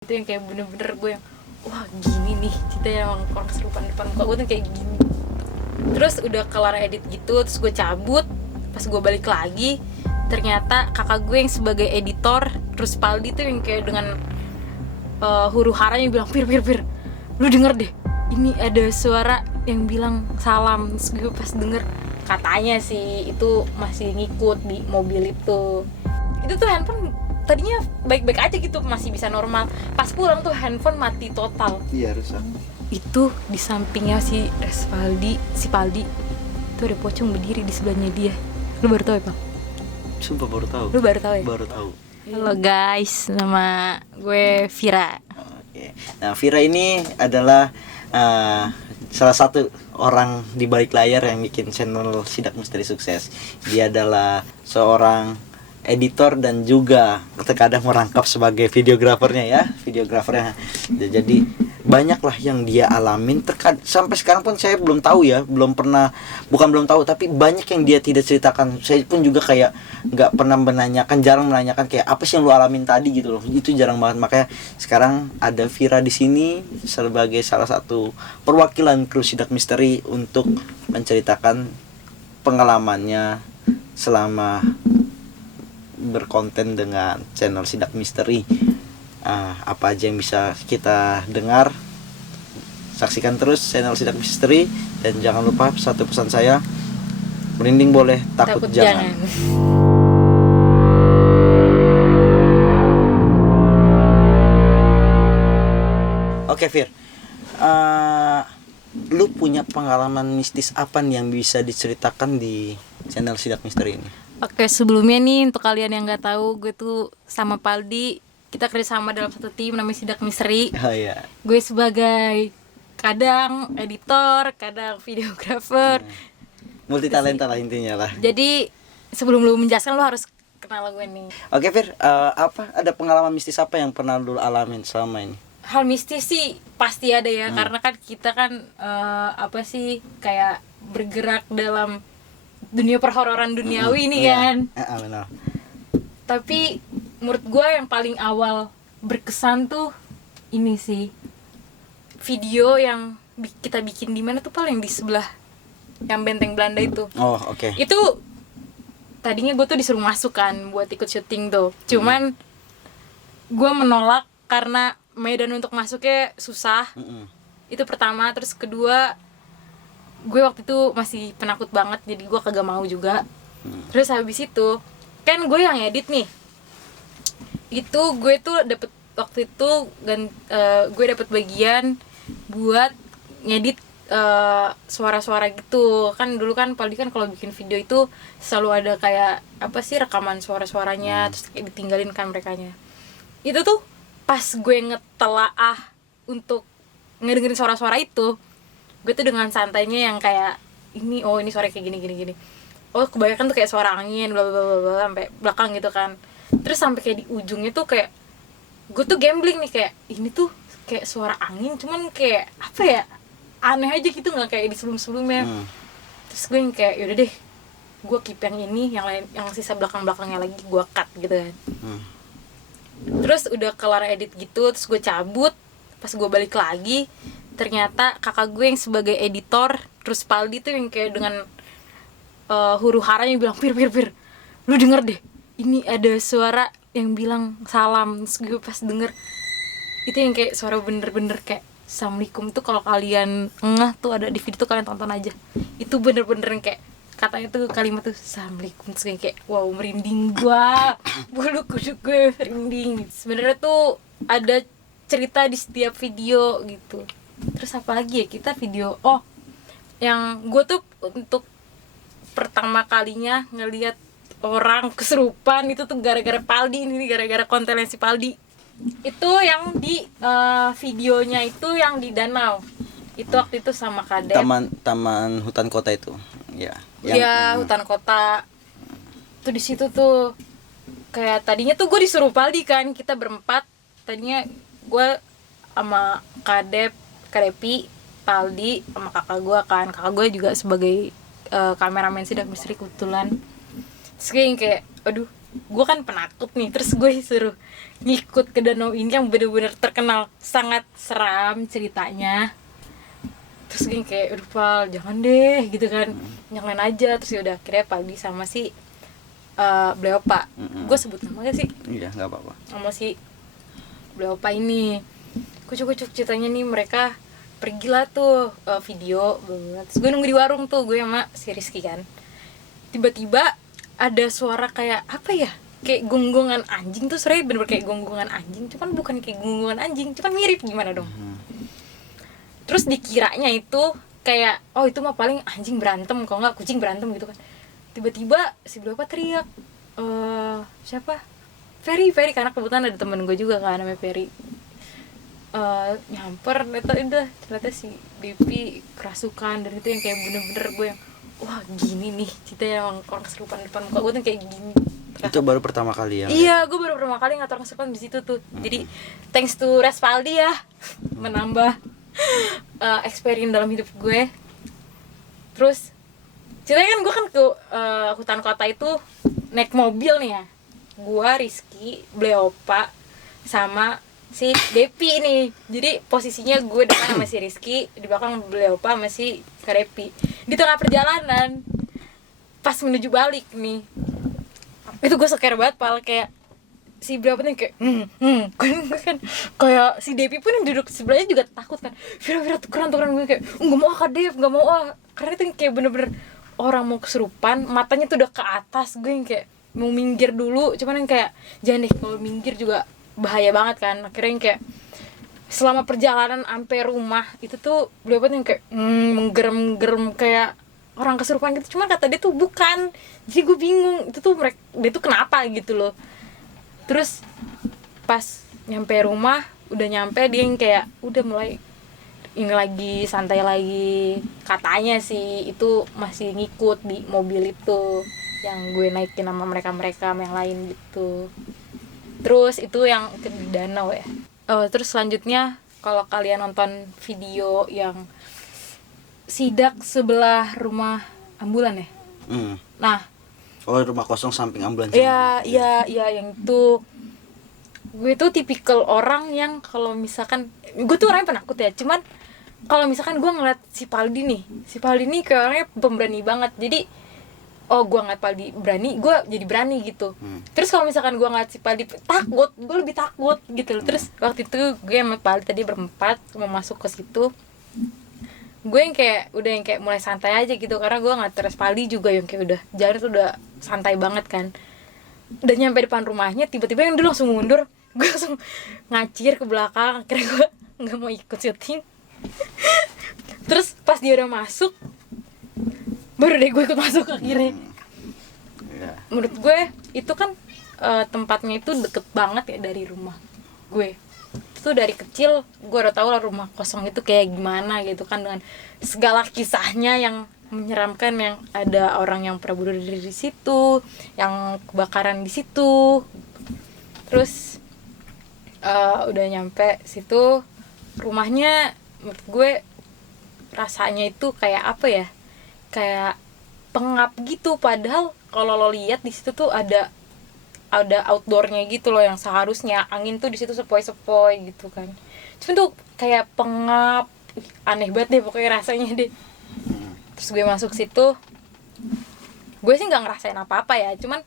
Itu yang kayak bener-bener gue yang wah gini nih kita yang orang kesurupan depan muka gue tuh kayak gini. Terus udah kelar edit gitu, terus gue cabut. Pas gue balik lagi, ternyata kakak gue yang sebagai editor, terus Paldi tuh yang kayak dengan huru haranya bilang, Pir, lu denger deh, ini ada suara yang bilang salam. Terus gue pas denger, katanya sih itu masih ngikut di mobil itu tuh handphone tadinya baik-baik aja gitu, masih bisa normal. Pas pulang tuh handphone mati total. Iya, rusak. Itu di sampingnya si Paldi itu ada pocong berdiri di sebelahnya dia. Lu baru tahu ya, Bang? Sumpah baru tahu. Lu baru tahu ya? Baru tahu. Halo guys, nama gue Vira. Oke. Nah, Vira ini adalah salah satu orang di balik layar yang bikin channel Sidak Misteri sukses. Dia adalah seorang editor dan juga terkadang merangkap sebagai videografernya. Jadi banyaklah yang dia alamin. Sampai sekarang pun saya belum tahu ya, belum tahu, tapi banyak yang dia tidak ceritakan. Saya pun juga kayak nggak pernah jarang menanyakan kayak apa sih yang lu alamin tadi gitu loh. Itu jarang banget. Makanya sekarang ada Vira di sini sebagai salah satu perwakilan kru Sidak Misteri untuk menceritakan pengalamannya selama berkonten dengan channel Sidak Misteri. Apa aja yang bisa kita dengar, saksikan terus channel Sidak Misteri. Dan jangan lupa satu pesan saya, merinding boleh, takut jangan. Oke, Fir, lu punya pengalaman mistis apa nih yang bisa diceritakan di channel Sidak Misteri ini? Oke, sebelumnya nih untuk kalian yang nggak tahu, gue tuh sama Paldi kita kerjasama dalam satu tim namanya Sidak Misteri. Oh iya. Gue sebagai kadang editor, kadang videografer. Multi talenta lah intinya lah. Jadi sebelum lu menjelaskan lu harus kenal gue nih. Oke, Fir, ada pengalaman mistis apa yang pernah lu alamin selama ini? Hal mistis sih pasti ada ya, karena kan kita kan kayak bergerak dalam dunia perhororan duniawi ini kan. Benar. Tapi menurut gue yang paling awal berkesan tuh ini sih, video yang kita bikin di mana tuh paling di sebelah yang benteng Belanda itu. Oh, oke. Itu tadinya gue tuh disuruh masuk kan buat ikut syuting tuh, cuman gue menolak karena medan untuk masuknya susah. Itu pertama. Terus kedua, gue waktu itu masih penakut banget, jadi gue kagak mau juga. Terus habis itu kan gue yang edit nih, itu gue tuh dapet waktu itu gue dapet bagian buat ngedit suara-suara gitu kan. Dulu kan Paldi kan kalau bikin video itu selalu ada kayak rekaman suara-suaranya, terus kayak ditinggalin kan merekanya. Itu tuh pas gue ngetelaah untuk ngedengerin suara-suara itu, gue tuh dengan santainya yang kayak ini suara kayak gini. Oh, kebanyakan tuh kayak suara angin bla bla bla sampai belakang gitu kan. Terus sampai kayak di ujungnya tuh kayak gue tuh gambling nih, kayak ini tuh kayak suara angin cuman kayak apa ya, aneh aja gitu, nggak kayak di sebelum-sebelumnya. Terus gue yang kayak yaudah deh, gue keep yang ini, yang lain yang sisa belakang-belakangnya lagi gue cut gitu kan. Terus udah kelar edit gitu, terus gue cabut. Pas gue balik lagi, ternyata kakak gue yang sebagai editor, terus Paldi tuh yang kayak dengan huru haranya bilang, Pir, lu denger deh, ini ada suara yang bilang salam. Terus gue pas denger, itu yang kayak suara bener-bener kayak Assalamualaikum. Tuh kalau kalian ngeh tuh ada di video tuh, kalian tonton aja. Itu bener-bener yang kayak katanya tuh kalimat tuh Assalamualaikum. Terus kayak wow, merinding gua, bulu kuduk gue merinding. Sebenarnya tuh ada cerita di setiap video gitu. Terus apa lagi ya, kita video yang gue tuh untuk pertama kalinya ngelihat orang kesurupan itu tuh gara-gara Paldi ini, gara-gara kontennya si Paldi. Itu yang di videonya itu yang di danau. Itu waktu itu sama Kadep. Taman hutan kota itu. Ya. Hutan kota. Tuh di situ tuh kayak tadinya tuh gue disuruh Paldi kan, kita berempat. Tadinya gue sama Kadepi, Paldi sama kakak gue kan. Kakak gue juga sebagai kameramen Sidak Misteri kebetulan. Terus kayak aduh, gue kan penakut nih, terus gue disuruh ngikut ke danau ini yang bener-bener terkenal sangat seram ceritanya. Terus gue kayak udah Pal jangan deh gitu kan, yang lain aja. Terus ya udah akhirnya Paldi sama si beliau Pak, gue sebut nama gak sih? Iya nggak apa-apa. Sama si beliau Pak ini kucuk-kucuk ceritanya nih, mereka pergilah tuh video banget. Terus gue nunggu di warung tuh, gue sama si Rizky kan. Tiba-tiba ada suara kayak apa ya, kayak gonggongan anjing tuh, sebenarnya bener-bener kayak gonggongan anjing, cuman bukan kayak gonggongan anjing, cuman mirip gimana dong. Terus dikiranya itu kayak oh itu mah paling anjing berantem, kalau nggak kucing berantem gitu kan. Tiba-tiba si Bapak teriak, siapa? Ferry, karena kebetulan ada temen gue juga kan namanya Ferry. Nyamper, ternyata si Devi kerasukan, dan itu yang kayak bener-bener gue yang wah gini nih cerita yang orang kesurupan depan muka gue tuh kayak gini. Itu baru pertama kali ya? Iya, gue baru pertama kali ngeliat orang kesurupan di situ tuh. Jadi thanks to Respaldi ya, menambah experience dalam hidup gue. Terus ceritanya kan gue kan ke hutan kota itu naik mobil nih ya, gue, Rizky, Bleopa, sama si Depi nih. Jadi posisinya gue depan sama si Rizky, di belakang Bleopa sama si Karepi. Di tengah perjalanan pas menuju balik nih, itu gue scare banget Pal, kayak si berapa nih kayak kan kayak si Devi pun yang duduk sebelahnya juga takut kan. Vira tukeran gue kayak nggak mau Kak Dev, nggak mau karena itu kayak bener-bener orang mau kesurupan, matanya tuh udah ke atas. Gue yang kayak mau minggir dulu, cuman yang kayak jangan deh, kalau minggir juga bahaya banget kan. Akhirnya yang kayak selama perjalanan sampai rumah itu tuh beliau yang kayak menggerem kayak orang kesurupan gitu, cuman kata dia tuh bukan. Jadi gue bingung itu tuh mereka dia tuh kenapa gitu loh. Terus pas nyampe rumah, udah nyampe dia yang kayak udah mulai ini lagi, santai lagi. Katanya sih itu masih ngikut di mobil itu yang gue naikin sama mereka yang lain gitu. Terus itu yang ke danau ya. Terus selanjutnya kalau kalian nonton video yang sidak sebelah rumah ambulan ya. Nah, rumah kosong samping ambulans. Iya, yang itu. Gue tuh tipikal orang yang kalau misalkan gue tuh orangnya penakut ya, cuman kalau misalkan gue ngeliat si Paldi nih kayak orangnya pemberani banget. Jadi gue ngeliat Paldi berani, gue jadi berani gitu. Terus kalau misalkan gue ngeliat si Paldi takut, gue lebih takut gitu loh. Terus waktu itu gue sama Paldi tadi berempat mau masuk ke situ, gue yang kayak udah yang kayak mulai santai aja gitu, karena gue ngeliat Respaldi juga yang kayak udah jalan tuh udah santai banget kan. Udah nyampe depan rumahnya, tiba-tiba yang dulu langsung mundur, gue langsung ngacir ke belakang. Akhirnya gue nggak mau ikut syuting. Terus pas dia udah masuk, baru deh gue ikut masuk akhirnya. Menurut gue itu kan tempatnya itu deket banget ya dari rumah gue. Itu dari kecil gue udah tahu lah rumah kosong itu kayak gimana gitu kan, dengan segala kisahnya yang menyeramkan, yang ada orang yang pernah bunuh diri di situ, yang kebakaran di situ. Terus udah nyampe situ rumahnya, menurut gue rasanya itu kayak apa ya, kayak pengap gitu. Padahal kalau lo lihat di situ tuh ada outdoornya gitu loh, yang seharusnya angin tuh di situ sepoi-sepoi gitu kan. Cuma tuh kayak pengap, aneh banget deh pokoknya rasanya deh. Terus gue masuk situ, gue sih nggak ngerasain apa-apa ya, cuman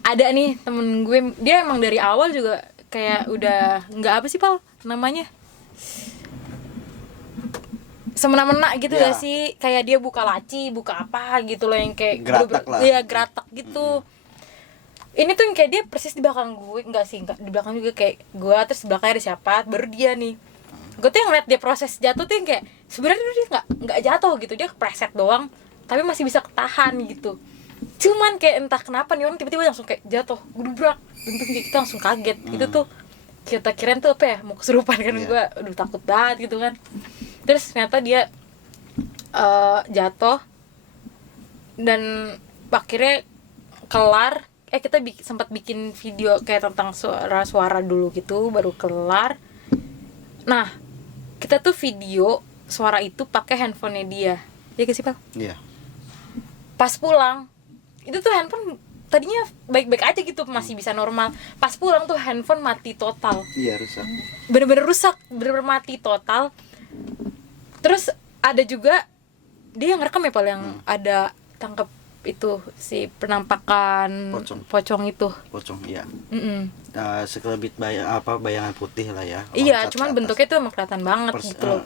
ada nih temen gue, dia emang dari awal juga kayak udah nggak apa sih Pal namanya, semena-mena gitu ya sih, kayak dia buka laci, buka apa gitu loh, yang kayak geratak lah. Iya, geratak gitu. Ini tuh yang kayak dia persis di belakang gue, enggak di belakang juga kayak gue, terus di belakangnya ada siapa, baru dia nih. Gue tuh yang ngeliat dia proses jatuh tuh yang kayak sebenarnya dia nggak jatuh gitu, dia kepreset doang, tapi masih bisa ketahan gitu. Cuman kayak entah kenapa nih orang tiba-tiba langsung kayak jatuh, gudubrak, untung kita langsung kaget. Itu tuh kita kirain tuh apa ya, mau kesurupan kan. Gue aduh takut banget gitu kan. Terus ternyata dia jatuh, dan akhirnya kelar. Kita sempat bikin video kayak tentang suara-suara dulu gitu, baru kelar. Nah, kita tuh video suara itu pakai handphonenya dia. Iya gak sih Pak? Iya. Pas pulang, itu tuh handphone tadinya baik-baik aja gitu, masih bisa normal. Pas pulang tuh handphone mati total. Iya, rusak. Bener-bener rusak, bener-bener mati total. Terus ada juga dia yang ngerekam ya Pal, yang ada tangkap itu si penampakan pocong itu. Pocong, iya. Mm-mm. Sekelebit bayangan putih lah ya. Iya, cuman bentuknya tuh emang kelihatan banget gitu loh.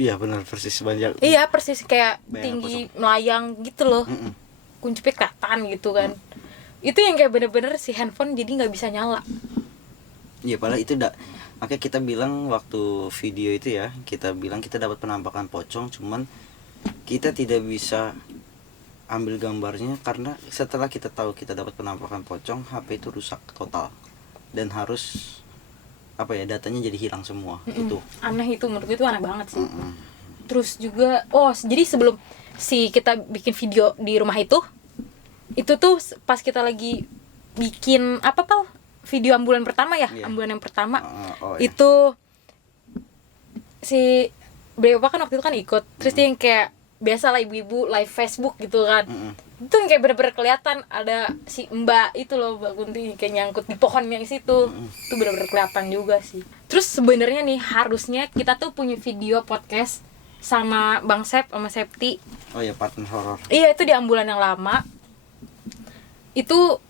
Iya benar, persis banyak. Iya, persis kayak bayangan tinggi pocong. melayang gitu loh. Kuncupnya kelihatan gitu kan. Itu yang kayak bener-bener si handphone jadi nggak bisa nyala. Iya, padahal itu makanya kita bilang waktu video itu ya, kita bilang kita dapat penampakan pocong, cuman kita tidak bisa ambil gambarnya karena setelah kita tahu kita dapat penampakan pocong, HP itu rusak total dan harus datanya jadi hilang semua. Itu Aneh, itu menurut gue itu aneh banget sih. Terus juga jadi sebelum kita bikin video di rumah itu tuh pas kita lagi bikin Pal? Video ambulan pertama ya, ambulan yang pertama. Itu si beliau kan waktu itu kan ikut. Terus dia yang kayak biasa lah ibu-ibu live Facebook gitu kan. Itu yang kayak bener-bener kelihatan ada si Mbak itu loh, Mbak Kunti kayak nyangkut di pohon yang situ. Itu bener-bener kelihatan juga sih. Terus sebenarnya nih harusnya kita tuh punya video podcast sama Bang Sep sama Septi. Oh ya, partner horor. Iya, itu di ambulan yang lama. Itu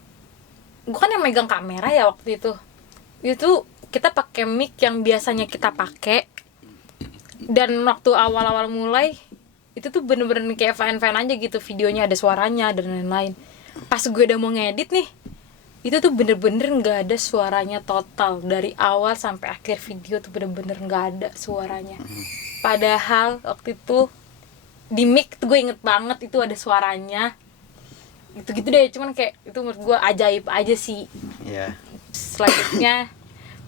gue kan yang megang kamera ya waktu itu. Itu kita pakai mic yang biasanya kita pakai. Dan waktu awal-awal mulai itu tuh bener-bener kayak fan-fan aja gitu, videonya ada suaranya dan lain-lain. Pas gue udah mau ngedit nih, itu tuh bener-bener nggak ada suaranya total dari awal sampai akhir video tuh bener-bener nggak ada suaranya. Padahal waktu itu di mic tuh gue inget banget itu ada suaranya. Gitu-gitu deh, cuman kayak itu menurut gue ajaib aja sih. Iya. Selanjutnya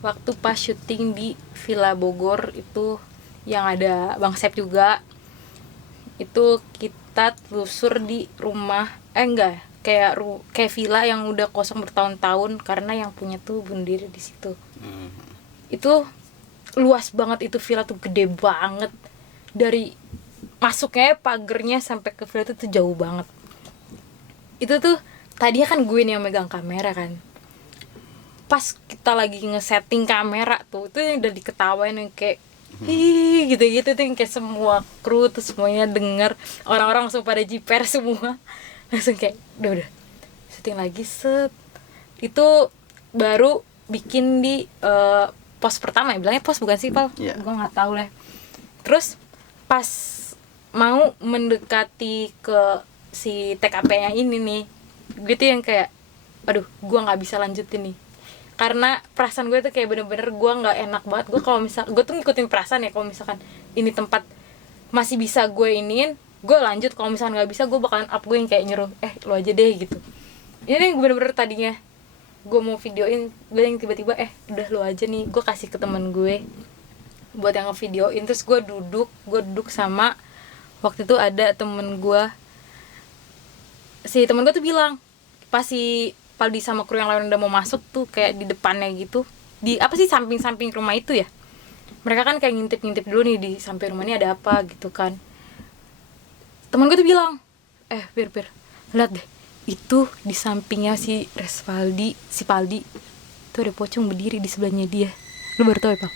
waktu pas syuting di Villa Bogor itu yang ada Bang Sep juga. Itu kita telusur di rumah kayak villa yang udah kosong bertahun-tahun karena yang punya tuh bunuh diri di situ. Itu luas banget, itu villa tuh gede banget, dari masuknya pagernya sampai ke villa itu tuh jauh banget. Itu tuh tadinya kan gue nih yang megang kamera kan, pas kita lagi ngesetting kamera tuh itu yang udah diketawain yang kayak gitu-gitu tuh, yang kayak semua kru tuh semuanya denger, orang-orang langsung pada jiper semua, langsung kayak udah syuting lagi set. Itu baru bikin di pos pertama ya, bilangnya pos bukan sih Pal? Yeah. Gue nggak tahu lah. Terus pas mau mendekati ke si TKP-nya ini nih, gue tuh yang kayak aduh gue nggak bisa lanjutin nih, karena perasaan gue tuh kayak bener-bener gue nggak enak banget. Gue kalau gue tuh ngikutin perasaan ya, kalau misalkan ini tempat masih bisa gue iniin, gue lanjut. Kalau misalkan nggak bisa, gue bakalan up. Gue yang kayak nyuruh lo aja deh gitu. Ini yang bener-bener tadinya gue mau videoin, gue yang tiba-tiba udah lo aja nih, gue kasih ke temen gue buat yang ngevideoin. Terus gue duduk sama, waktu itu ada temen gue, si temen gue tuh bilang pas si Paldi sama kru yang lain udah mau masuk tuh kayak di depannya gitu, di samping-samping rumah itu ya, mereka kan kayak ngintip-ngintip dulu nih di samping rumah ini ada apa gitu kan. Temen gue tuh bilang Bir lihat deh, itu di sampingnya si Paldi itu ada pocong berdiri di sebelahnya dia. Lu baru tahu ya Pak?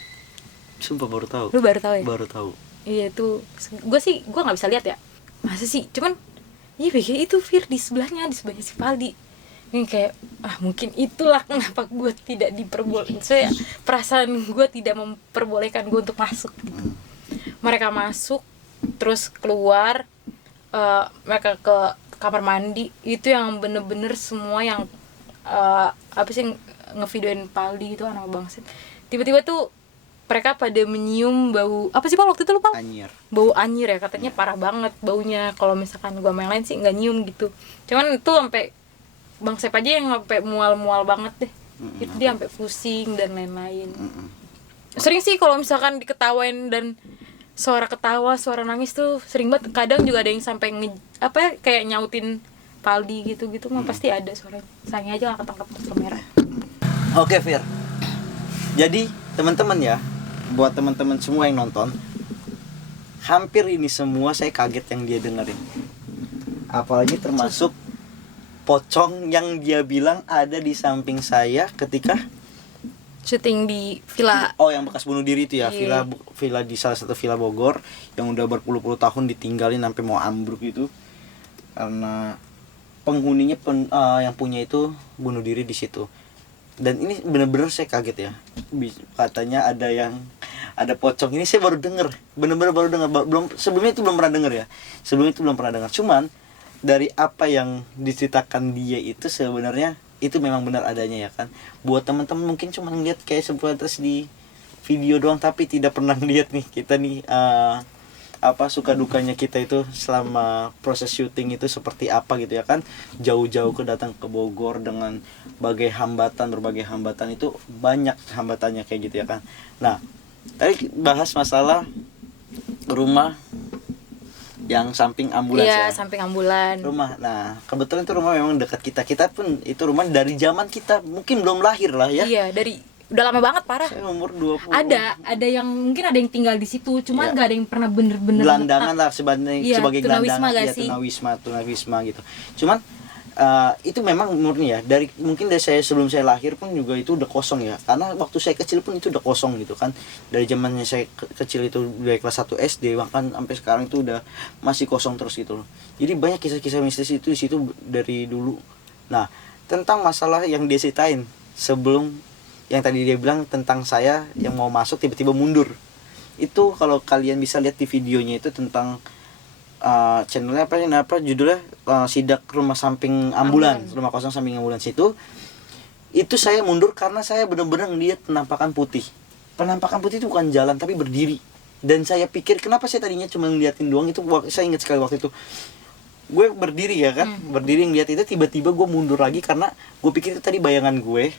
Sumpah baru tahu. Lu baru tahu ya? Baru tahu. Iya, itu gue nggak bisa lihat ya, masa sih, cuman iya pikir itu di sebelahnya si Paldi. Ini kayak mungkin itulah kenapa gue tidak diperbolehkan. Saya perasaan gue tidak memperbolehkan gue untuk masuk gitu. Mereka masuk terus keluar, mereka ke kamar mandi. Itu yang bener-bener semua yang ngevideoin Paldi itu anak bangsit. Tiba-tiba tuh mereka pada menyium bau apa sih Pak waktu itu lupa? Anyir. Bau anyir ya, katanya parah banget baunya. Kalau misalkan gue main lain sih nggak nyium gitu. Cuman itu sampai Bang Sep aja yang sampai mual-mual banget deh. Itu dia sampai pusing dan lain-lain. Sering sih kalau misalkan diketawain dan suara ketawa, suara nangis tuh sering banget. Kadang juga ada yang sampai kayak nyautin Paldi gitu-gitu mah pasti ada suaranya. Sayangnya aja nggak ketangkap kamera. Oke, Fir. Jadi teman-teman ya, buat teman-teman semua yang nonton, hampir ini semua saya kaget yang dia dengerin. Apalagi termasuk pocong yang dia bilang ada di samping saya ketika syuting di villa. oh yang bekas bunuh diri itu ya, Iya. villa di salah satu villa Bogor yang udah berpuluh-puluh tahun ditinggalin sampai mau ambruk itu karena penghuninya yang punya itu bunuh diri di situ. Dan ini bener-bener saya kaget ya, katanya ada pocong. Ini saya baru dengar, bener-bener baru dengar, belum sebelumnya itu belum pernah dengar ya, sebelumnya itu belum pernah dengar. Cuman dari apa yang diceritakan dia itu sebenarnya itu memang benar adanya ya kan. Buat teman-teman mungkin cuma ngeliat kayak sebatas di video doang, tapi tidak pernah ngeliat nih kita nih apa suka dukanya kita itu selama proses syuting itu seperti apa gitu ya kan. Jauh-jauh datang ke Bogor dengan berbagai hambatan itu banyak hambatannya kayak gitu ya kan. Nah, tadi bahas masalah rumah yang samping ambulans Iya, ya. samping ambulan. Rumah. Nah, kebetulan itu rumah memang dekat kita. Kita pun itu rumah dari zaman kita mungkin belum lahir lah ya. Iya, dari udah lama banget parah. Saya umur 20. Ada yang mungkin ada yang tinggal di situ, cuman Iya. nggak ada yang pernah bener-bener gelandangan betah. lah sebagai Iya, sebagai tunawisma gelandangan gak ya, sih? tunawisma gitu. Cuman itu memang murni ya dari mungkin dari saya sebelum saya lahir pun juga itu udah kosong ya, karena waktu saya kecil pun itu udah kosong gitu kan. Dari zamannya saya kecil itu dari kelas 1 SD bahkan sampai sekarang itu udah masih kosong terus gitu loh. Jadi banyak kisah-kisah mistis itu di situ dari dulu. Nah, tentang masalah yang dia ceritain sebelum yang tadi dia bilang tentang saya yang mau masuk tiba-tiba mundur. Itu kalau kalian bisa lihat di videonya itu tentang channelnya apa judulnya sidak rumah samping ambulan, rumah kosong samping ambulans itu saya mundur karena saya benar-benar ngeliat penampakan putih. Penampakan putih itu bukan jalan tapi berdiri. Dan saya pikir kenapa saya tadinya cuma ngeliatin doang, itu saya ingat sekali waktu itu gue berdiri ya kan, berdiri ngeliat itu, tiba-tiba gue mundur lagi karena gue pikir itu tadi bayangan gue,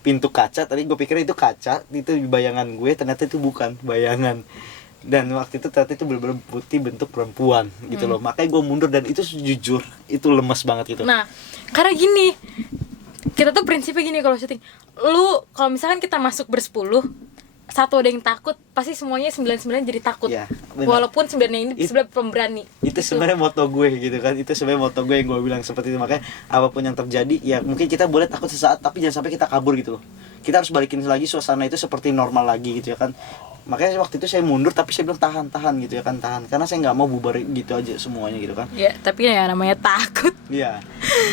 pintu kaca, tadi gue pikir itu kaca, itu bayangan gue, ternyata itu bukan bayangan. Dan waktu itu ternyata itu bener-bener putih bentuk perempuan gitu loh. Makanya gue mundur dan itu jujur itu lemes banget gitu. Nah, karena gini, kita tuh prinsipnya gini kalau syuting. Lu kalau misalkan kita masuk bersepuluh, satu ada yang takut, pasti semuanya 99 jadi takut. Ya, benar. Walaupun sebenarnya ini sebenarnya pemberani. Itu sebenarnya moto gue gitu kan. Itu sebenarnya moto gue yang gue bilang seperti itu. Makanya apapun yang terjadi ya mungkin kita boleh takut sesaat, tapi jangan sampai kita kabur gitu loh. Kita harus balikin lagi suasana itu seperti normal lagi gitu ya kan. Makanya waktu itu saya mundur tapi saya bilang tahan gitu ya kan, tahan karena saya nggak mau bubar gitu aja semuanya gitu kan. Ya, tapi ya namanya takut. Iya,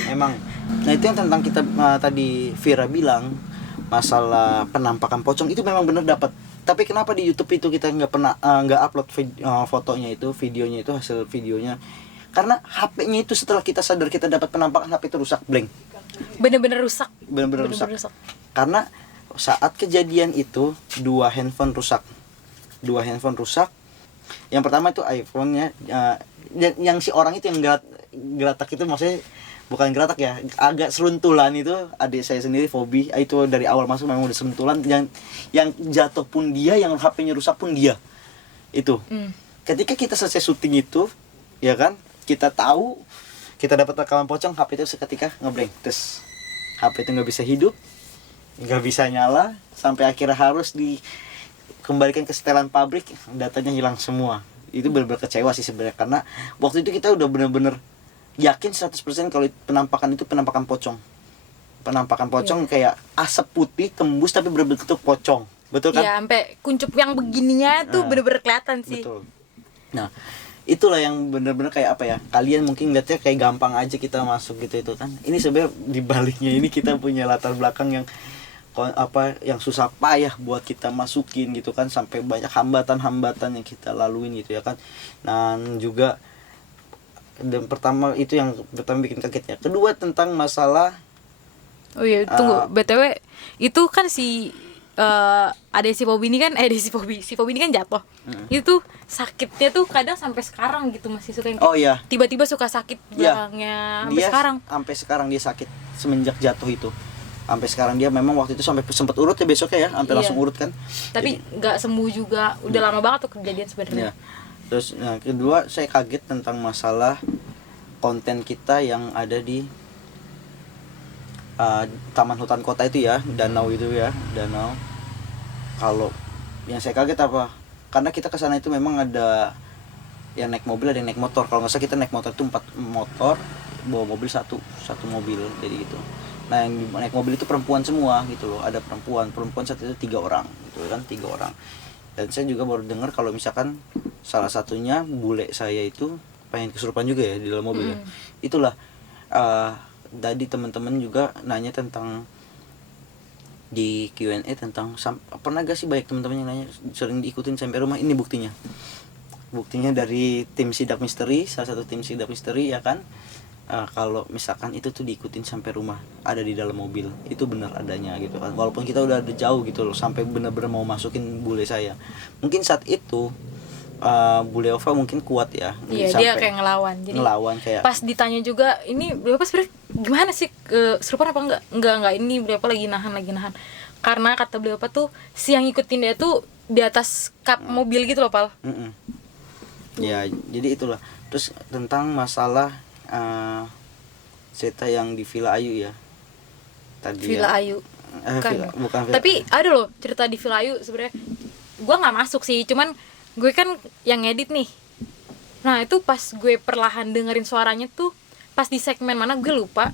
emang. Nah itu yang tentang kita tadi Vira bilang masalah penampakan pocong itu memang benar dapat. Tapi kenapa di YouTube itu kita nggak pernah nggak upload fotonya itu, videonya itu, hasil videonya? Karena HP-nya itu setelah kita sadar kita dapat penampakan, HP itu rusak, blank. Bener-bener rusak. Bener-bener rusak. Karena saat kejadian itu dua handphone rusak. Yang pertama itu iPhone-nya, yang si orang itu yang geratak itu maksudnya bukan geratak ya, agak seruntulan itu adik saya sendiri Fobi, itu dari awal masuk memang udah seruntulan, yang jatuh pun dia, yang HP-nya rusak pun dia. Itu. Ketika kita selesai syuting itu, ya kan, kita tahu kita dapat rekaman pocong, HP itu seketika ngeblank, terus HP itu nggak bisa hidup, nggak bisa nyala, sampai akhirnya harus dikembalikan ke setelan pabrik, datanya hilang semua. Itu benar-benar kecewa sih sebenarnya, karena waktu itu kita udah benar-benar yakin 100% kalau penampakan itu penampakan pocong. Penampakan pocong kayak asap putih tembus tapi berbentuk pocong. Betul kan? Iya, sampai kuncup yang begininya tuh bener-bener kelihatan sih. Betul. Nah, itulah yang benar-benar kayak apa ya? Kalian mungkin lihatnya kayak gampang aja kita masuk gitu itu kan. Ini sebenarnya di baliknya ini kita punya latar belakang yang susah payah buat kita masukin gitu kan, sampai banyak hambatan-hambatan yang kita laluin gitu ya kan. Dan juga dan pertama itu yang pertama bikin kagetnya. Kedua tentang masalah Oh iya, tunggu, BTW itu kan si ada si Fobi ini kan, si Fobi ini kan jatuh. Itu sakitnya tuh kadang sampai sekarang gitu masih suka yang Oh iya. tiba-tiba suka sakit belakangnya sampai sekarang. Sampai sekarang dia sakit semenjak jatuh itu. Sampai sekarang dia memang waktu itu sampai sempat urut ya besoknya ya, sampai langsung urut kan. Tapi nggak sembuh juga. Udah lama banget tuh kejadian sebenarnya. Ya. Terus kedua saya kaget tentang masalah konten kita yang ada di taman hutan kota itu ya, danau itu ya, danau. Kalau yang saya kaget apa? Karena kita ke sana itu memang ada yang naik mobil, ada yang naik motor. Kalau nggak salah kita naik motor itu 4 motor, bawa mobil satu mobil jadi gitu. Nah yang naik mobil itu perempuan semua gitu loh, ada perempuan saat itu 3 orang gitu kan, 3 orang. Dan saya juga baru dengar kalau misalkan salah satunya bule saya itu pengen kesurupan juga ya di dalam mobil ya. Itulah tadi teman-teman juga nanya tentang di Q&A tentang pernah gak sih banyak teman-teman yang nanya sering diikutin sampai rumah. Ini buktinya dari tim sidak misteri, salah satu tim sidak misteri ya kan. Kalau misalkan itu tuh diikutin sampai rumah, ada di dalam mobil, itu benar adanya gitu kan. Walaupun kita udah ada jauh gitu loh, sampai benar-benar mau masukin bule saya. Mungkin saat itu bule Ova mungkin kuat ya. Iya, dia kayak ngelawan. Jadi kayak pas ditanya juga, ini berapa sebenarnya gimana sih, kesurupan apa enggak, ini berapa lagi nahan. Karena kata beliau apa tuh, si yang ngikutin dia tuh di atas kap mobil gitu loh, Pal. Ya, jadi itulah. Terus tentang masalah cerita yang di Villa Ayu ya. Tadi Villa ya. Ayu. Bukan Villa. Tapi ada loh cerita di Villa Ayu sebenarnya. Gua nggak masuk sih, cuman gue kan yang ngedit nih. Nah, itu pas gue perlahan dengerin suaranya tuh, pas di segmen mana gue lupa,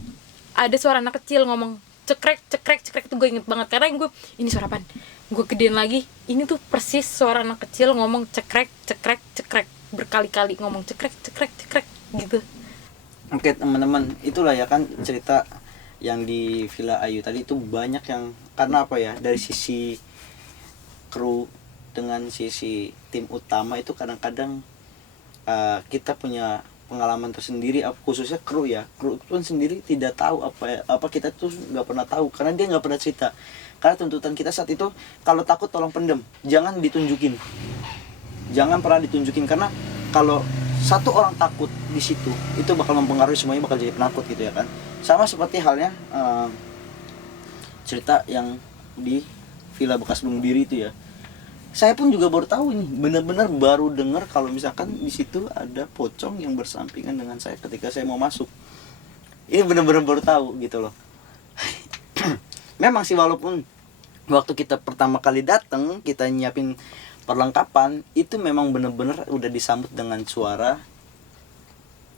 ada suara anak kecil ngomong cekrek tuh gue inget banget karena gue ini suara apaan? Gue gedein lagi, ini tuh persis suara anak kecil ngomong cekrek berkali-kali ngomong cekrek gitu. Oke teman-teman, itulah ya kan cerita yang di Villa Ayu tadi itu banyak yang karena apa ya, dari sisi kru dengan sisi tim utama itu kadang-kadang kita punya pengalaman tersendiri, khususnya kru pun sendiri tidak tahu apa kita tuh nggak pernah tahu karena dia nggak pernah cerita. Karena tuntutan kita saat itu, kalau takut tolong pendem, jangan pernah ditunjukin karena kalau satu orang takut di situ itu bakal mempengaruhi semuanya, bakal jadi penakut gitu ya kan. Sama seperti halnya cerita yang di Villa Bekas Bunuh Diri itu ya. Saya pun juga baru tahu ini, benar-benar baru dengar kalau misalkan di situ ada pocong yang bersampingan dengan saya ketika saya mau masuk. Ini benar-benar baru tahu gitu loh. Memang sih walaupun waktu kita pertama kali datang, kita nyiapin perlengkapan, itu memang benar-benar udah disambut dengan suara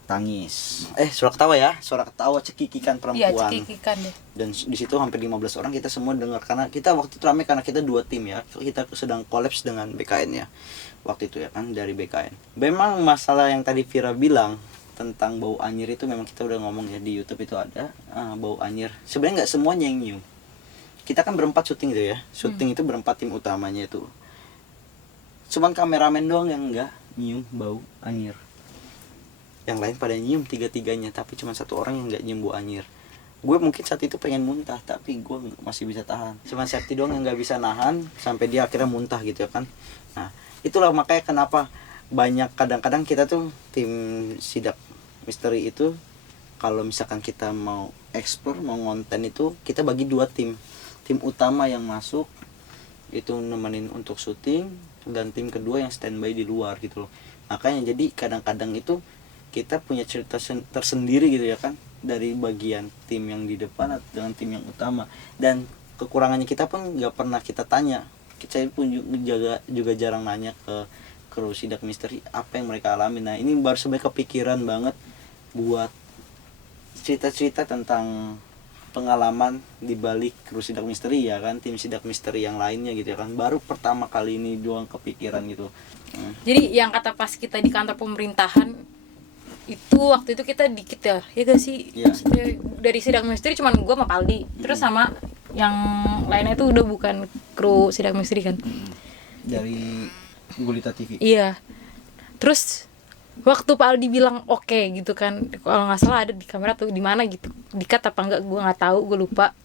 tangis. Suara ketawa cekikikan perempuan. Iya, cekikikan deh. Dan di situ hampir 15 orang kita semua dengar karena kita waktu itu ramai karena kita 2 tim ya. Kita sedang kolaps dengan BKN ya. Waktu itu ya kan dari BKN. Memang masalah yang tadi Vira bilang tentang bau anyir itu memang kita udah ngomong ya di YouTube itu ada bau anyir. Sebenarnya nggak semuanya yang nyium. Kita kan berempat syuting gitu ya. Syuting itu berempat tim utamanya itu. Cuman kameramen doang yang nggak nyium bau anyir. Yang lain pada nyium 3-3-nya, tapi cuma 1 orang yang nggak nyium bau anyir. Gue mungkin saat itu pengen muntah, tapi gue masih bisa tahan. Cuma Septi doang yang nggak bisa nahan sampai dia akhirnya muntah gitu ya kan. Nah itulah makanya kenapa banyak kadang-kadang kita tuh tim sidak misteri itu kalau misalkan kita mau explore, mau konten itu kita bagi 2 tim. Tim utama yang masuk itu nemenin untuk syuting, dan tim kedua yang standby di luar gitu loh. Makanya jadi kadang-kadang itu kita punya cerita tersendiri gitu ya kan, dari bagian tim yang di depan dengan tim yang utama. Dan kekurangannya kita pun nggak pernah kita tanya. Saya pun juga jarang nanya ke kru sidak misteri apa yang mereka alami. Nah ini baru sebagai kepikiran banget buat cerita-cerita tentang pengalaman di balik kru sidak misteri ya kan, tim sidak misteri yang lainnya gitu ya kan. Baru pertama kali ini doang kepikiran gitu. Jadi yang kata pas kita di kantor pemerintahan itu waktu itu kita dikit ya gak sih? Iya. Maksudnya dari sidak misteri cuman gue sama Paldi, terus sama yang lainnya itu udah bukan kru sidak misteri kan, Dari Gulita TV. iya. Terus waktu Paldi bilang oke gitu kan, kalau nggak salah ada di kamera tuh di mana gitu, dikat apa enggak gue nggak tahu, gue lupa.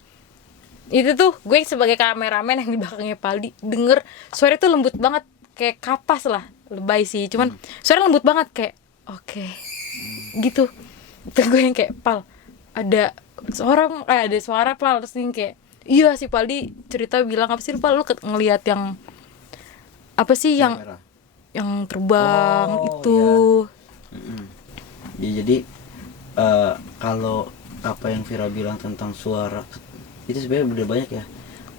Itu tuh gue sebagai kameramen yang di belakangnya Paldi denger suara itu lembut banget, kayak kapas lah, lebay sih, cuman suara lembut banget kayak oke. Gitu. Itu gue yang kayak Pal, ada suara Pal, terus yang kayak iya si Paldi cerita bilang apa sih Pal, lu ngelihat yang apa sih yang Kamera. yang terbang itu. Ya, jadi kalau apa yang Vira bilang tentang suara itu sebenarnya udah banyak ya.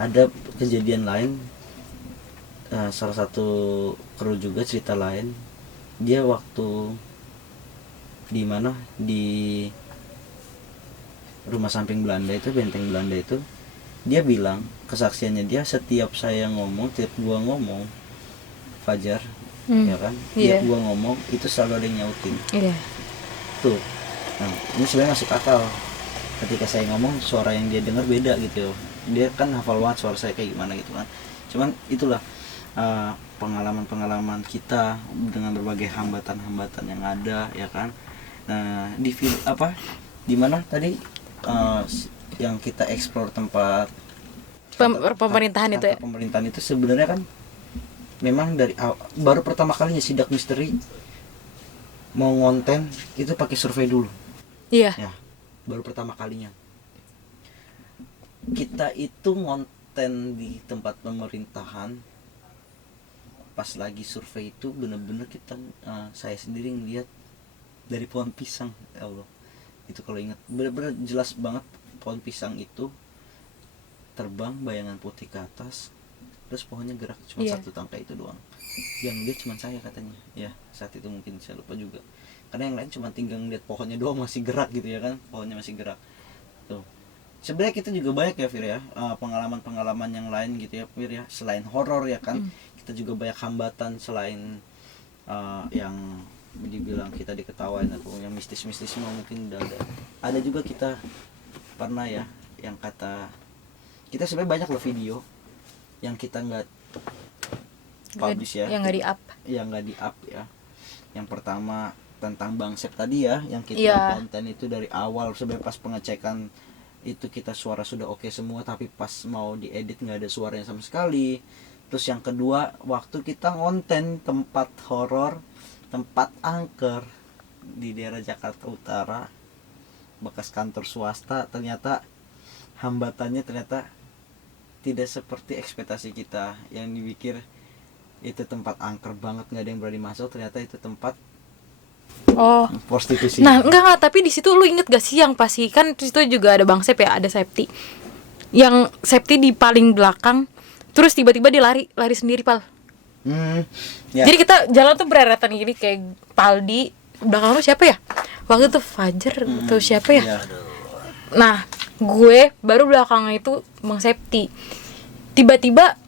Ada kejadian lain, salah satu kru juga cerita lain, dia waktu di mana di rumah samping Belanda itu, benteng Belanda itu, dia bilang kesaksiannya dia setiap saya ngomong, tiap gua ngomong Fajar, ya kan, tiap gua ngomong itu selalu ada yang nyautin. Tuh, nah ini sebenarnya masuk akal. Ketika saya ngomong suara yang dia dengar beda gitu, dia kan hafal banget suara saya kayak gimana gitu kan. Cuman itulah pengalaman-pengalaman kita dengan berbagai hambatan-hambatan yang ada, ya kan. Nah di mana tadi yang kita eksplor tempat pemerintahan itu ya. Pemerintahan itu sebenarnya kan memang dari baru pertama kalinya Sidak Misteri mau ngonten itu pakai survei dulu. Iya. Ya, baru pertama kalinya. Kita itu ngonten di tempat pemerintahan pas lagi survei itu bener-bener kita saya sendiri ngeliat dari pohon pisang, ya Allah. Itu kalau ingat bener-bener jelas banget pohon pisang itu terbang bayangan putih ke atas, terus pohonnya gerak cuma satu tangkai itu doang. Yang dia cuma saya katanya. Ya, saat itu mungkin saya lupa juga. Karena yang lain cuma tinggal ngeliat pohonnya doang masih gerak gitu ya kan, pohonnya masih gerak. Tuh. Sebenarnya kita juga banyak ya Fir ya, pengalaman-pengalaman yang lain gitu ya Fir ya, selain horor ya kan. Kita juga banyak hambatan selain yang dibilang kita diketawain atau yang mistis-mistis semua mungkin udah ada. Ada juga kita pernah ya yang kata kita sebenarnya banyak loh video yang kita nggak publish ya, yang nggak di up ya. Yang pertama tentang Bang Sep tadi ya, yang kita konten itu dari awal sebenarnya pas pengecekan itu kita suara sudah oke semua, tapi pas mau diedit nggak ada suaranya sama sekali. Terus yang kedua waktu kita ngonten tempat horor, tempat angker di daerah Jakarta Utara, bekas kantor swasta, ternyata hambatannya ternyata tidak seperti ekspektasi kita. Yang dipikir itu tempat angker banget, nggak ada yang berani masuk, ternyata itu tempat prostitusi. Nah enggak, tapi di situ lu inget gak sih yang pasti kan di situ juga ada Bang Sep ya, ada Septi, yang Septi di paling belakang, terus tiba-tiba dia lari sendiri Pal. Ya. Jadi kita jalan tuh bereretan gini kayak Paldi, belakang lu siapa ya? Waktu itu Fajar atau siapa ya? Nah, gue baru belakangnya itu Bang Septi. Tiba-tiba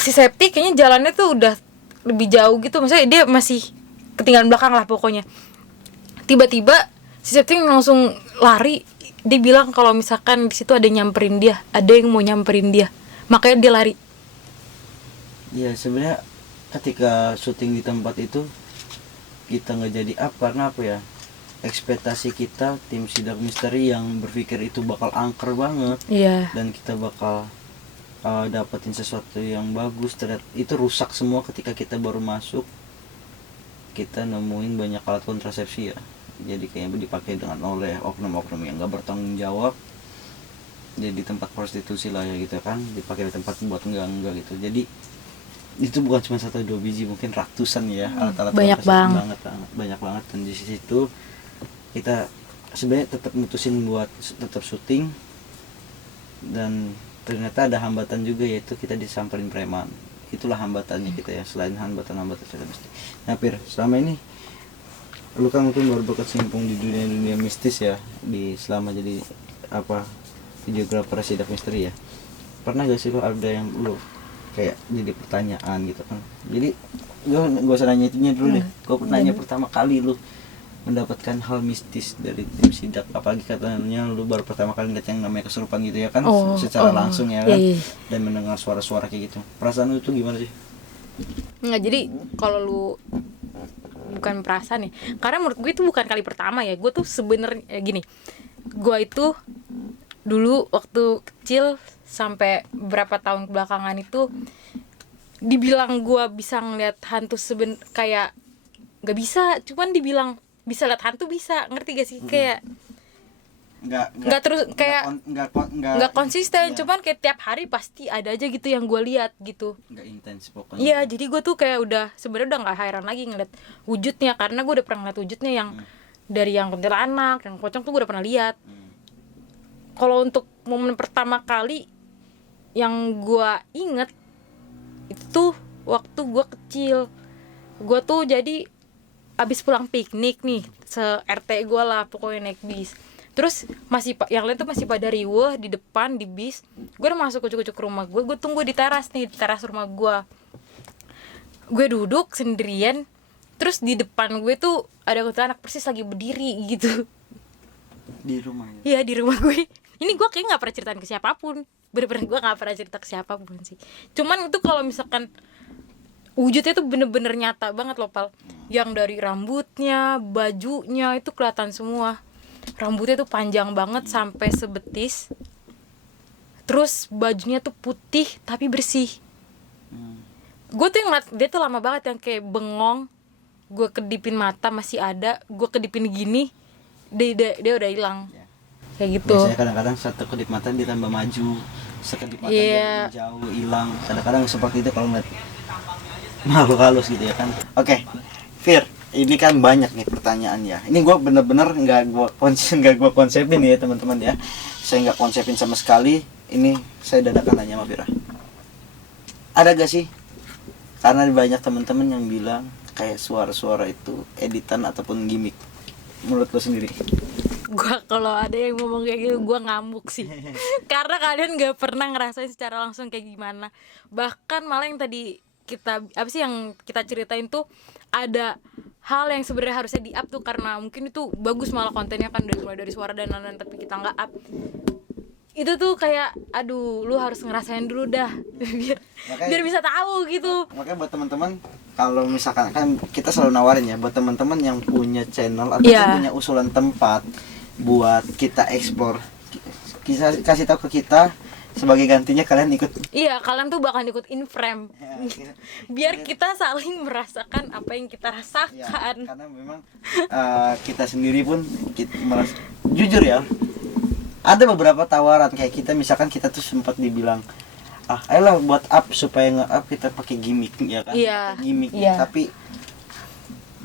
si Septi kayaknya jalannya tuh udah lebih jauh gitu, maksudnya dia masih ketinggalan belakang lah pokoknya. Tiba-tiba si Septi langsung lari, dia bilang kalau misalkan di situ ada yang nyamperin dia, ada yang mau nyamperin dia, makanya dia lari. Ya sebenarnya ketika syuting di tempat itu kita nggak jadi up karena apa ya, ekspektasi kita tim Sidak Misteri yang berpikir itu bakal angker banget, dan kita bakal dapetin sesuatu yang bagus, ternyata itu rusak semua ketika kita baru masuk. Kita nemuin banyak alat kontrasepsi ya, jadi kayaknya dipakai oleh oknum-oknum yang nggak bertanggung jawab, jadi tempat prostitusi lah ya gitu kan, dipakai tempat buat enggak gitu. Jadi itu bukan cuma 1-2 biji, mungkin ratusan ya alat-alat banyak banget, dan di situ kita sebenarnya tetap mutusin buat tetap syuting, dan ternyata ada hambatan juga, yaitu kita disamperin preman. Itulah hambatannya kita ya, selain hambatan-hambatan Sidak Misteri. Nah Pir, selama ini lu kan mungkin baru berkecimpung di dunia mistis ya, di selama jadi videografer Sidak Misteri ya. Pernah gak sih lu ada yang lu kayak jadi pertanyaan gitu kan? Jadi gue gak usah nanya itunya dulu deh. Gue nanya pertama kali lu mendapatkan hal mistis dari tim Sidak, apalagi katanya lu baru pertama kali lihat yang namanya kesurupan gitu ya kan, secara langsung ya kan, dan mendengar suara-suara kayak gitu. Perasaan lu tuh gimana sih? Nggak, jadi kalau lu bukan perasaan nih, karena menurut gue itu bukan kali pertama ya. Gue tuh sebenarnya gini, gue itu dulu waktu kecil sampai berapa tahun belakangan itu dibilang gue bisa ngeliat hantu kayak nggak bisa, cuman dibilang bisa lihat hantu bisa, ngerti gak sih? Kayak nggak terus kayak nggak konsisten, cuman kayak tiap hari pasti ada aja gitu yang gue lihat gitu, nggak intens pokoknya. Iya, jadi gue tuh kayak sebenarnya udah nggak heran lagi ngeliat wujudnya, karena gue udah pernah ngeliat wujudnya yang dari yang kuntilanak, yang pocong tuh gue udah pernah lihat. Kalau untuk momen pertama kali yang gue inget itu tuh waktu gue kecil. Gue tuh jadi abis pulang piknik nih, se-RT gue lah pokoknya naik bis. Terus yang lain tuh masih pada riweuh di depan di bis. Gue udah masuk kucuk-kucuk rumah gue tunggu di teras rumah gue. Gue duduk sendirian, terus di depan gue tuh ada kuntilanak persis lagi berdiri gitu. Di rumah ya? Iya, di rumah gue. Ini gue kayak gak pernah ceritain ke siapapun. Bener-bener gue gak pernah cerita ke siapapun sih. Cuman itu kalau misalkan wujudnya tuh bener-bener nyata banget loh, Pal. Yang dari rambutnya, bajunya itu kelihatan semua. Rambutnya tuh panjang banget sampai sebetis. Terus bajunya tuh putih tapi bersih. Gue tuh yang ngeliat dia tuh lama banget, yang kayak bengong. Gue kedipin mata masih ada, gue kedipin gini, dia udah hilang. Kayak gitu. Biasanya kadang-kadang satu kedip mata ditambah maju, sekedip mata dia jauh hilang. Kadang-kadang seperti itu kalau ngeliat makhluk halus gitu ya kan. Oke, Fir, ini kan banyak nih pertanyaan ya. Ini gue bener-bener nggak gue konsepin ya teman-teman ya. Saya nggak konsepin sama sekali. Ini saya dadakan nanya sama Fira. Ada gak sih? Karena banyak teman-teman yang bilang kayak suara-suara itu editan ataupun gimmick. Menurut lo sendiri? Gua kalau ada yang ngomong kayak gitu gua ngamuk sih. Karena kalian gak pernah ngerasain secara langsung kayak gimana. Bahkan malah yang tadi yang kita ceritain tuh ada hal yang sebenarnya harusnya di up tuh, karena mungkin itu bagus malah kontennya kan mulai dari suara dan lain-lain, tapi kita nggak up. Itu tuh kayak aduh, lu harus ngerasain dulu dah biar bisa tahu gitu. Makanya buat teman-teman, kalau misalkan kan kita selalu nawarin ya buat teman-teman yang punya channel atau punya usulan tempat buat kita explore, kasih tahu ke kita. Sebagai gantinya kalian ikut. Iya, kalian tuh bakal ikut in frame. Biar kita saling merasakan apa yang kita rasakan. Ya, karena memang kita sendiri pun merasa, jujur ya, ada beberapa tawaran kayak kita, misalkan kita tuh sempat dibilang ayolah buat up supaya nge-up kita pakai gimmick ya kan. Iya. Gimmick. Iya. Tapi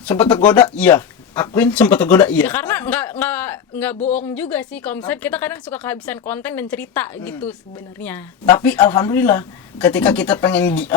sempat tergoda, iya. Akuin sempat tergoda, iya. Ya karena nggak bohong juga sih kalau misalnya kita kadang suka kehabisan konten dan cerita gitu sebenarnya. Tapi alhamdulillah ketika kita pengen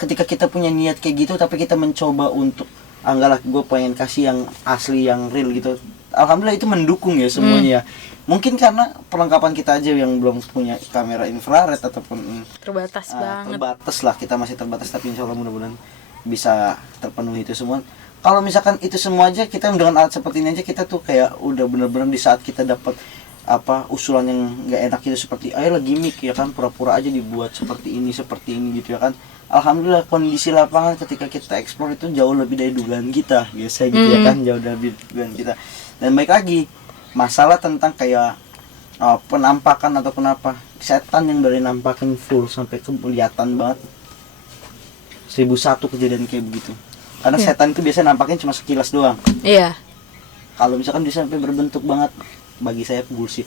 ketika kita punya niat kayak gitu, tapi kita mencoba untuk enggak lah, gue pengen kasih yang asli, yang real gitu. Alhamdulillah itu mendukung ya semuanya. Mungkin karena perlengkapan kita aja yang belum punya kamera infrared ataupun terbatas banget. Terbatas lah, kita masih terbatas, tapi insya Allah mudah-mudahan bisa terpenuhi itu semua. Kalau misalkan itu semua aja, kita dengan alat seperti ini aja kita tuh kayak udah bener-bener di saat kita dapat usulan yang nggak enak itu, seperti ayolah gimmick ya kan, pura-pura aja dibuat seperti ini gitu ya kan. Alhamdulillah kondisi lapangan ketika kita eksplor itu jauh lebih dari dugaan kita biasa gitu ya kan, jauh dari dugaan kita. Dan baik lagi masalah tentang kayak penampakan ataupun apa, setan yang dari nampakin full sampai kelihatan banget, 1001 kejadian kayak begitu. Karena setan itu biasanya nampaknya cuma sekilas doang. Iya. Kalau misalkan bisa sampai berbentuk banget, bagi saya bullshit.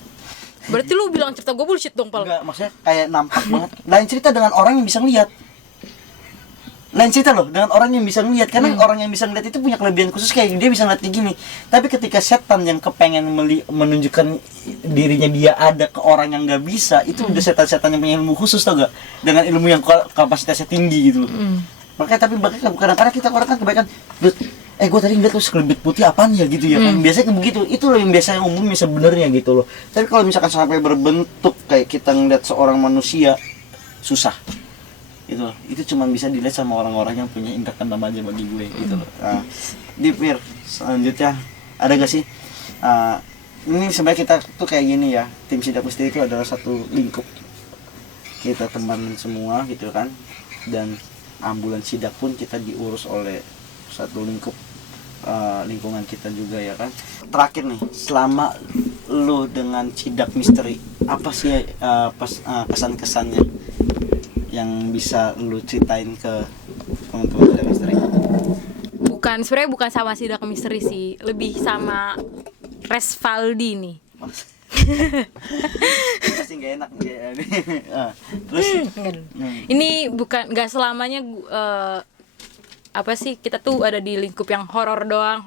Berarti lu bilang cerita gue bullshit dong, Pal? Enggak, maksudnya kayak nampak banget. Lain cerita dengan orang yang bisa ngeliat. Lain cerita loh dengan orang yang bisa ngeliat. Karena orang yang bisa ngeliat itu punya kelebihan khusus, kayak dia bisa ngeliat kayak gini. Tapi ketika setan yang kepengen menunjukkan dirinya dia ada ke orang yang nggak bisa, itu udah setan-setan yang punya ilmu khusus, tau gak? Dengan ilmu yang kapasitasnya tinggi gitu loh. Makanya kadang-kadang kita orang kan kebaikan, gue tadi ngeliat tuh sekelebit putih apaan ya gitu ya kan. Biasanya begitu, itu loh yang biasanya umumnya sebenarnya gitu loh. Tapi kalau misalkan sampai berbentuk kayak kita ngeliat seorang manusia, susah gitu loh. Itu cuma bisa dilihat sama orang-orang yang punya indera keenam aja bagi gue gitu loh. Di Fir, selanjutnya ada gak sih ini sebenarnya kita tuh kayak gini ya, tim Sidak Misteri itu adalah satu lingkup, kita teman semua gitu kan, dan ambulans sidak pun kita diurus oleh satu lingkungan kita juga ya kan. Terakhir nih, selama lu dengan Sidak Misteri, apa sih kesan-kesannya yang bisa lu ceritain ke teman-teman Sidak Misteri? Sebenarnya bukan sama Sidak Misteri sih, lebih sama Resvaldi nih. Pasti nggak enak terus ini bukan, nggak selamanya kita tuh ada di lingkup yang horor doang.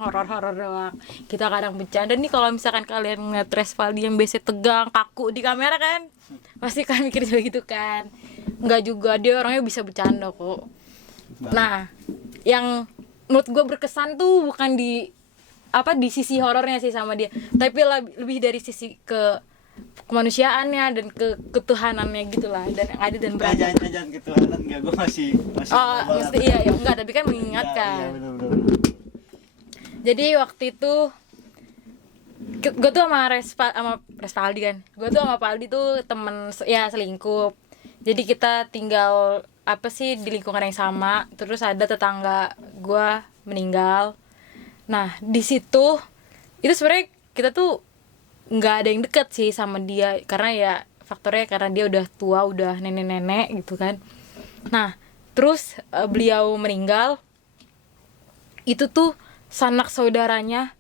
Kita kadang bercanda nih. Kalau misalkan kalian ngeliat Resvaldi yang biasa tegang kaku di kamera kan, pasti kan mikir juga gitu kan. Nggak juga, dia orangnya bisa bercanda kok. Nah, yang menurut gue berkesan tuh bukan di apa di sisi horornya sih sama dia, tapi lebih dari sisi kemanusiaannya dan ketuhanannya gitulah, dan yang adil dan Enggak, beradab. jangan ketuhanan enggak, gue masih Oh, banget. mesti iya ya enggak, tapi kan Iya, mengingatkan. benar. Jadi waktu itu gue tuh sama Respaldi kan, gue tuh sama Paldi tuh temen ya selingkup. Jadi kita tinggal apa sih di lingkungan yang sama, terus ada tetangga gue meninggal. Nah di situ itu sebenarnya kita tuh nggak ada yang deket sih sama dia, karena ya faktornya karena dia udah tua, udah nenek-nenek gitu kan. Nah terus beliau meninggal itu tuh sanak saudaranya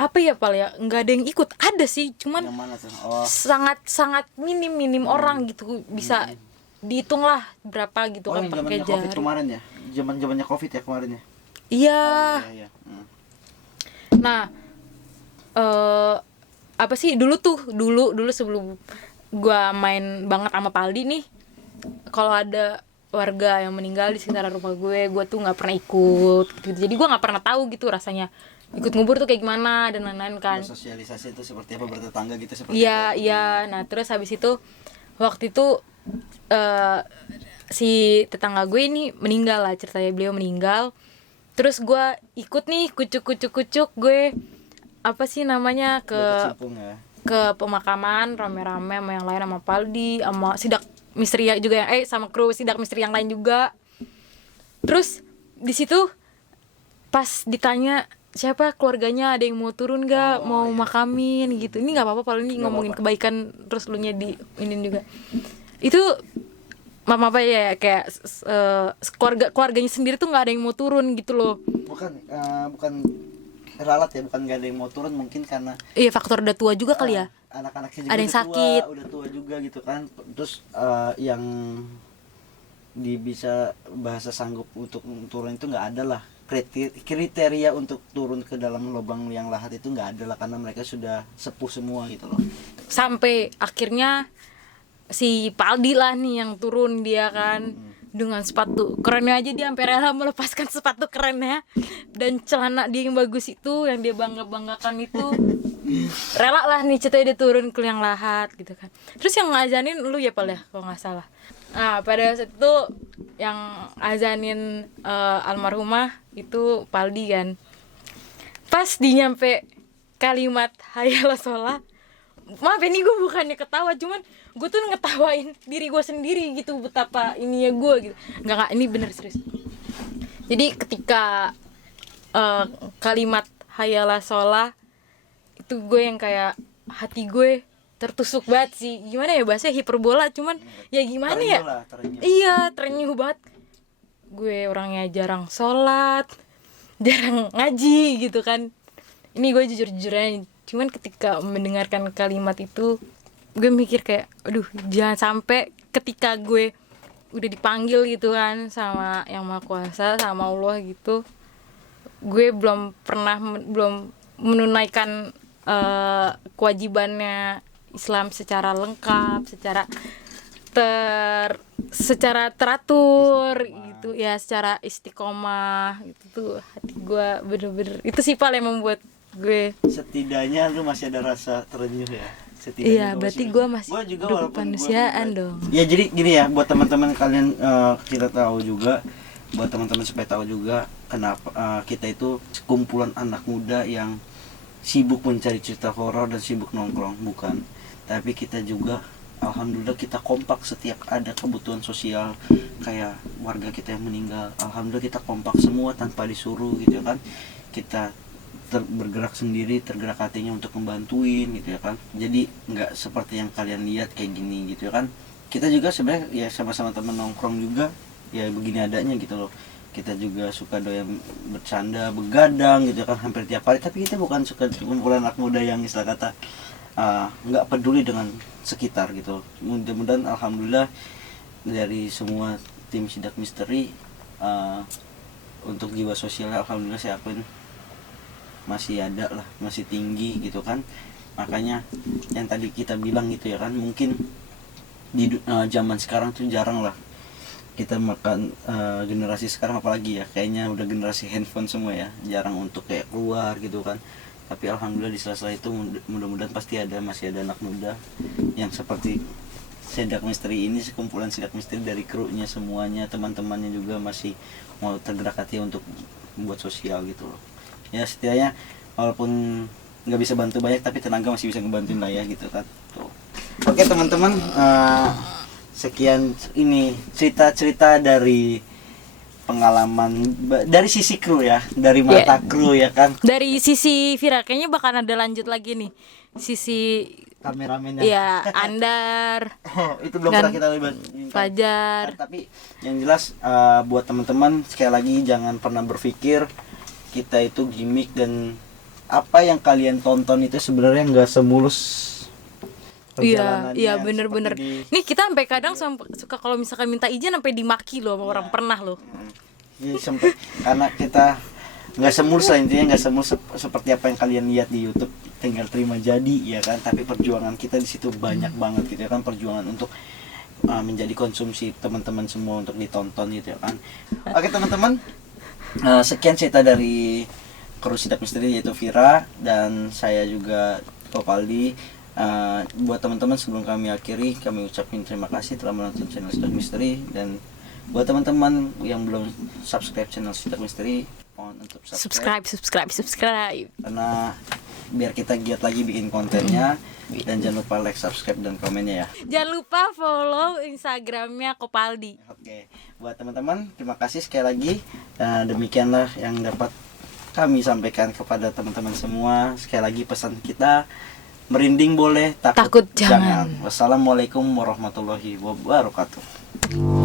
apa ya Pal ya, nggak ada yang ikut, ada sih cuman Yang mana tuh? Oh, sangat minim orang gitu, bisa dihitung lah berapa gitu kan yang pakai zamannya Covid jari. kemarin ya. Zamannya Covid ya kemarin ya. Iya. Iya. Nah apa sih dulu sebelum gua main banget sama Paldi nih, kalau ada warga yang meninggal di sekitar rumah gue tuh nggak pernah ikut gitu. Jadi gue nggak pernah tahu gitu rasanya ikut ngubur tuh kayak gimana dan lain-lain kan. Sosialisasi itu seperti apa, bertetangga gitu seperti Iya apa? iya. Nah terus habis itu waktu itu si tetangga gue ini meninggal lah, ceritanya beliau meninggal. Terus gue ikut nih kucuk gue apa sih namanya Berkecimpung ya. ke pemakaman rame-rame sama yang lain, sama Paldi, sama sidak misteri juga yang sama kru sidak misteri yang lain juga. Terus di situ pas ditanya siapa keluarganya, ada yang mau turun nggak, mau makamin gitu. Ini nggak apa-apa kalau ini ngomongin kebaikan terus lu nya di ini juga. Itu mama apa ya kayak keluarganya sendiri tuh nggak ada yang mau turun gitu loh. Bukan ralat ya, bukan nggak ada yang mau turun, mungkin karena Iya faktor udah tua juga kali ya. anak-anaknya juga Ada yang udah sakit. udah tua juga gitu kan. Terus yang bisa bahasa sanggup untuk turun itu nggak ada lah. Kriteria untuk turun ke dalam lubang yang lahat itu nggak ada lah, karena mereka sudah sepuh semua gitu loh. Sampai akhirnya si Paldi lah nih yang turun, dia kan dengan sepatu kerennya aja, dia sampai rela melepaskan sepatu kerennya dan celana dia yang bagus itu, yang dia banggakan itu, rela lah nih ceritanya dia turun ke liang lahat gitu kan. Terus yang ngajanin lu ya Pal ya kalau nggak salah. Nah pada saat itu yang azanin almarhumah itu Paldi kan. Pas nyampe kalimat hayal sholat, maaf ini gue bukannya ketawa, cuman gue tuh ngetawain diri gue sendiri gitu, betapa ini ya gue gitu. Nggak, ini bener serius. Jadi ketika kalimat hayala sholah itu gue yang kayak hati gue tertusuk banget sih. Gimana ya bahasanya, hiperbola, cuman ya gimana ya, iya terenyuh banget. Gue orangnya jarang sholat, jarang ngaji gitu kan. Ini gue jujur-jujur aja, cuman ketika mendengarkan kalimat itu gue mikir kayak aduh jangan sampai ketika gue udah dipanggil gitu kan sama yang Maha Kuasa, sama Allah gitu, gue belum menunaikan kewajibannya Islam secara lengkap, secara teratur gitu ya, secara istiqomah gitu tuh. Hati gue bener-bener itu sih paling membuat gue, setidaknya lu masih ada rasa terenyuh ya. iya berarti gue masih hidup kemanusiaan dong. Ya jadi gini ya, buat teman-teman kalian, kita tahu juga, buat teman-teman supaya tahu juga kenapa kita itu sekumpulan anak muda yang sibuk mencari cerita horor dan sibuk nongkrong, bukan. Tapi kita juga alhamdulillah kita kompak setiap ada kebutuhan sosial kayak warga kita yang meninggal. Alhamdulillah kita kompak semua tanpa disuruh gitu kan. Kita bergerak sendiri, tergerak hatinya untuk membantuin gitu ya kan. Jadi nggak seperti yang kalian lihat kayak gini gitu ya kan. Kita juga sebenarnya ya sama-sama teman nongkrong juga ya begini adanya gitu loh. Kita juga suka doyan bercanda, begadang gitu kan hampir tiap hari. Tapi kita bukan suka kumpulan anak muda yang istilah kata nggak peduli dengan sekitar gitu. Mudah-mudahan alhamdulillah dari semua tim Sidak Misteri untuk jiwa sosialnya alhamdulillah saya akuin masih ada lah, masih tinggi gitu kan. Makanya yang tadi kita bilang gitu ya kan, mungkin di zaman sekarang tuh jarang lah kita makan generasi sekarang apalagi ya, kayaknya udah generasi handphone semua ya, jarang untuk kayak keluar gitu kan. Tapi alhamdulillah di sela-sela itu mudah-mudahan pasti masih ada anak muda yang seperti Sidak Misteri ini, sekumpulan Sidak Misteri dari krunya semuanya, teman-temannya juga masih mau tergerak hati untuk membuat sosial gitu loh. Ya setidaknya walaupun nggak bisa bantu banyak tapi tenaga masih bisa ngebantuin lah ya gitu kan. Tuh. Oke teman-teman, sekian ini cerita-cerita dari pengalaman dari sisi kru ya, dari mata kru ya kan. Dari sisi Vira kayaknya bakal ada lanjut lagi nih. Sisi Kameramennya. ya Andar. Itu belum pernah kita lihat. Fajar. Tapi yang jelas buat teman-teman sekali lagi jangan pernah berpikir kita itu gimmick, dan apa yang kalian tonton itu sebenarnya nggak semulus perjalanannya. Iya bener-bener. Nih kita sampai kadang suka kalau misalkan minta izin sampai dimaki loh sama orang, pernah loh. Iya sampai karena kita nggak semulus lah, intinya nggak semulus seperti apa yang kalian lihat di YouTube, tinggal terima jadi ya kan. Tapi perjuangan kita di situ banyak banget gitu ya kan, perjuangan untuk menjadi konsumsi teman-teman semua untuk ditonton gitu ya kan. Oke teman-teman, sekian cerita dari kru Sidak Misteri yaitu Vira dan saya juga Kopaldi. Buat teman-teman sebelum kami akhiri, kami ucapin terima kasih telah menonton channel Sidak Misteri, dan buat teman-teman yang belum subscribe channel Sidak Misteri, mohon untuk subscribe karena biar kita giat lagi bikin kontennya. Dan jangan lupa like, subscribe, dan komennya ya. Jangan lupa follow Instagramnya Kopaldi. Oke, buat teman-teman terima kasih sekali lagi. Demikianlah yang dapat kami sampaikan kepada teman-teman semua. Sekali lagi pesan kita, merinding boleh, takut jangan. Wassalamualaikum warahmatullahi wabarakatuh.